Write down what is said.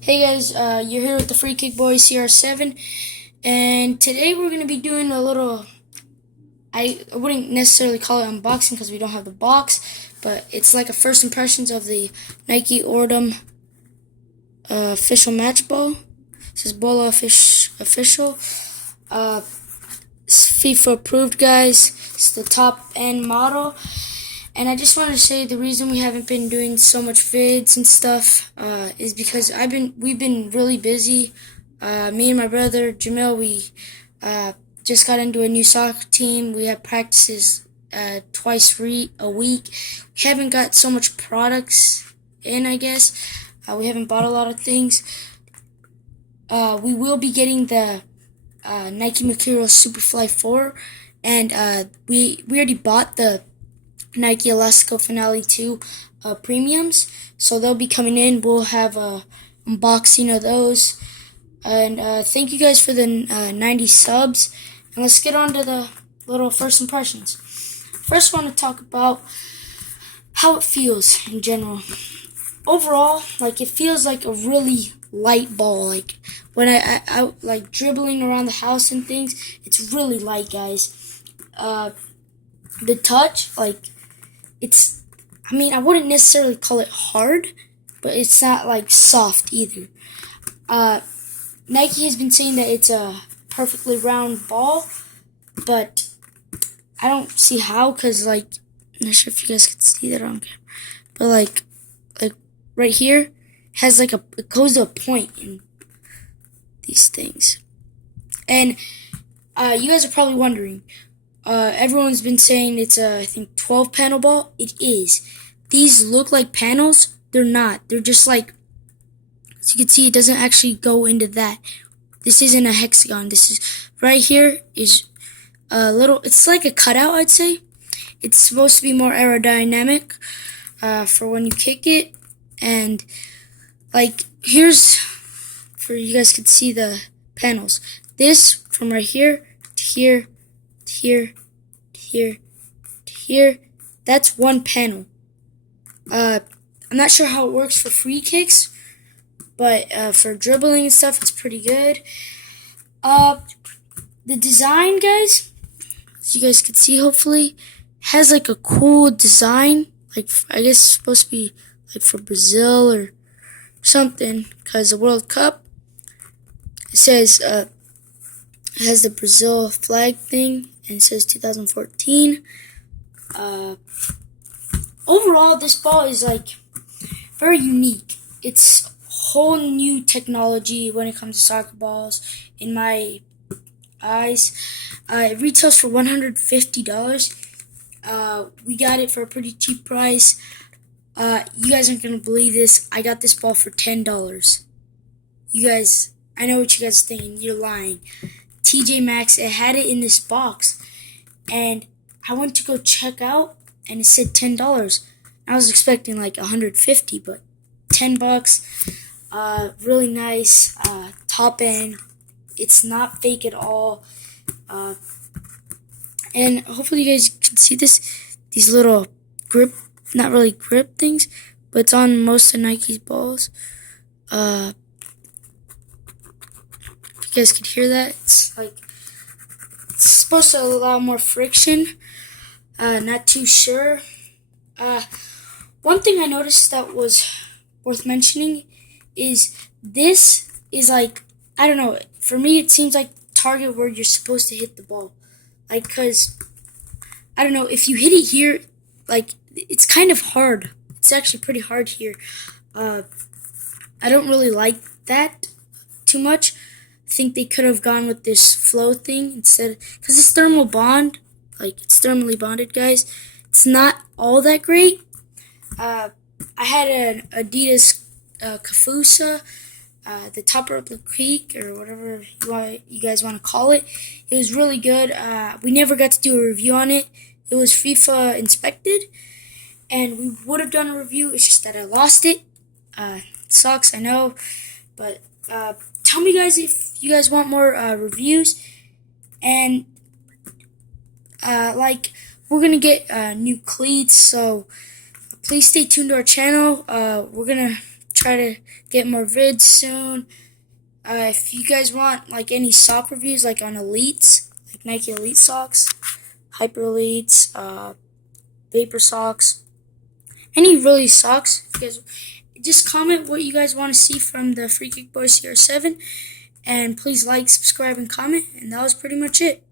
Hey guys, you're here with the Free Kick Boy CR7, and today we're going to be doing a little, I wouldn't necessarily call it unboxing because we don't have the box, but it's like a first impressions of the Nike Ordem official match ball. This is Bola official. It's FIFA approved, guys. It's the top end model. And I just wanted to say the reason we haven't been doing so much vids and stuff is because we've been really busy. Me and my brother Jamil, we just got into a new soccer team. We have practices twice a week. We haven't got so much products in, I guess. We haven't bought a lot of things. We will be getting the Nike Mercurial Superfly 4, and we already bought the Nike Elastico Finale 2 premiums, so they'll be coming in. We'll have a unboxing of those, and thank you guys for the 90 subs, and let's get on to the little first impressions. First, I want to talk about how it feels in general. Overall, like, it feels like a really light ball. Like when I like dribbling around the house and things, it's really light, guys. The touch, like, I wouldn't necessarily call it hard, but it's not like soft either. Nike has been saying that it's a perfectly round ball, but I don't see how, because, like, I'm not sure if you guys can see that on camera, but like right here has like it goes to a point in these things. And you guys are probably wondering, everyone's been saying it's a, I think, 12 panel ball. It is. These look like panels. They're not. They're just like, as you can see, it doesn't actually go into that. This isn't a hexagon. This is, right here is a little, it's like a cutout, I'd say. It's supposed to be more aerodynamic for when you kick it. And, like, here's, for you guys could see the panels. This, from right here to here, here, here, here. That's one panel. I'm not sure how it works for free kicks, but for dribbling and stuff, it's pretty good. The design, guys, as you guys can see, hopefully, has like a cool design. Like, I guess it's supposed to be like for Brazil or something, because the World Cup, it says it has the Brazil flag thing, and it says 2014. Overall, this ball is like very unique. It's whole new technology when it comes to soccer balls, in my eyes. It retails for $150. We got it for a pretty cheap price. You guys aren't gonna believe this. I got this ball for $10. You guys, I know what you guys are thinking. You're lying. TJ Maxx, it had it in this box, and I went to go check out, and it said $10. I was expecting like $150, but $10. Really nice. Top end. It's not fake at all. And hopefully you guys can see this. These little grip, not really grip things, but it's on most of Nike's balls. If you guys could hear that, it's like, it's supposed to allow more friction. Not too sure. One thing I noticed that was worth mentioning is this is like, I don't know, for me it seems like target where you're supposed to hit the ball. Like, cause, I don't know, if you hit it here, like, it's kind of hard. It's actually pretty hard here. I don't really like that too much. I think they could have gone with this flow thing instead, because it's thermal bond. Like, it's thermally bonded, guys. It's not all that great. I had an Adidas Kafusa, the Topper of the Creek, or whatever you guys want to call it. It was really good. We never got to do a review on it. It was FIFA inspected, and we would have done a review. It's just that I lost it. It sucks, I know. But tell me, guys, if you guys want more reviews. And like, we're gonna get new cleats, so please stay tuned to our channel. We're gonna try to get more vids soon. If you guys want like any sock reviews, like on Elites, like Nike Elite socks, Hyper Elites, Vapor socks, any really socks, if you guys just comment what you guys want to see from the Free Kick Boy CR7, and please like, subscribe, and comment. And that was pretty much it.